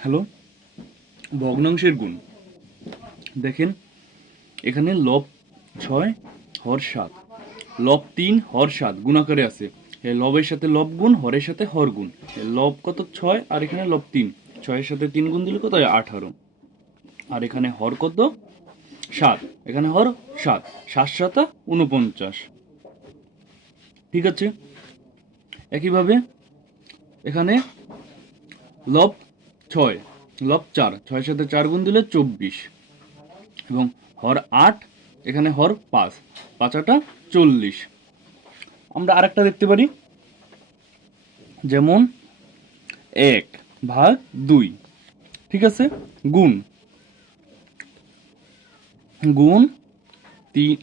Hello, ভগ্নাংশের গুণ। দেখেন, এখানে লব ছয়, হর সাত। লব তিন, হর সাত গুণাকারে আছে। লবের সাথে লব গুণ, হরের সাথে হর গুণ। লব কত ছয়, আর এখানে লব তিন। ছয়ের সাথে তিন গুণ দিলে কত আঠারো। আর এখানে হর কত? সাত। এখানে হর সাত। সাত সাতা উনপঞ্চাশ ঠিক আছে? একইভাবে এখানে লব ছয়, লব চার, ছয়ের সাথে চার গুণ দিলে চব্বিশ। এবং হর আট, এখানে হর পাঁচ পাঁচাটা চল্লিশ। আমরা আরেকটা দেখতে পারি। যেমন এক ভাগ দুই, ঠিক আছে? গুণ। গুণ তিন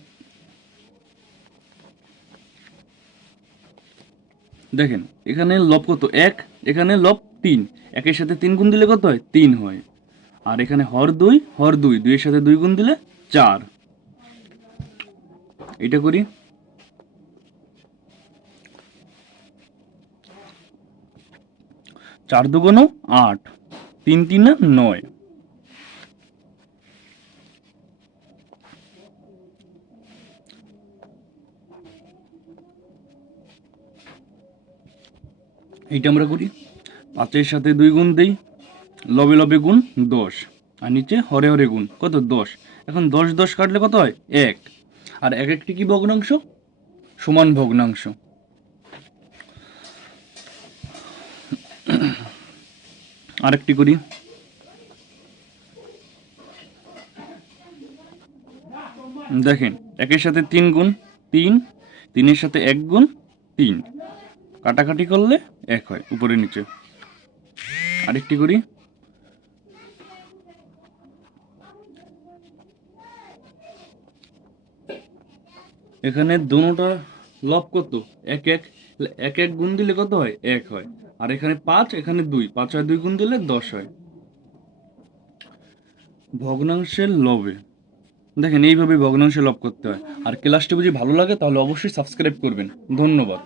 দেখেন, এখানে লব কত? এক, এখানে লব তিন। একের সাথে তিন গুণ দিলে কত হয়? তিন হয়। আর এখানে হর দুই হর দুই। দুইয়ের সাথে দুই গুণ দিলে চার। এটা করি। চার দুগুণ আট। তিন তিন নয়। এইটা আমরা করি। পাঁচের সাথে দুই গুণ দেই, লবে লবে গুণ দশ। আর নিচে হরে হরে গুণ, কত? দশ। এখন দশ দশ কাটলে কত হয়? এক। আর এক একটি কি ভগ্নাংশ? সমান ভগ্নাংশ। আরেকটি করি। দেখেন, একের সাথে তিন গুণ তিন, তিনের সাথে এক গুণ তিন। কাটাকাটি করলে এক হয়, উপরে নিচে। আরেকটি করি। এখানে দুটোটা লব কত? এক এক এক এক গুণ দিলে কত হয়? এক হয়। আর এখানে পাঁচ, এখানে দুই। পাঁচ আর দুই গুণ দিলে দশ হয়। ভগ্নাংশের লবে। দেখেন, এইভাবে ভগ্নাংশে লব করতে হয়। আর ক্লাসটি বুঝি ভালো লাগে, তাহলে অবশ্যই সাবস্ক্রাইব করবেন। ধন্যবাদ।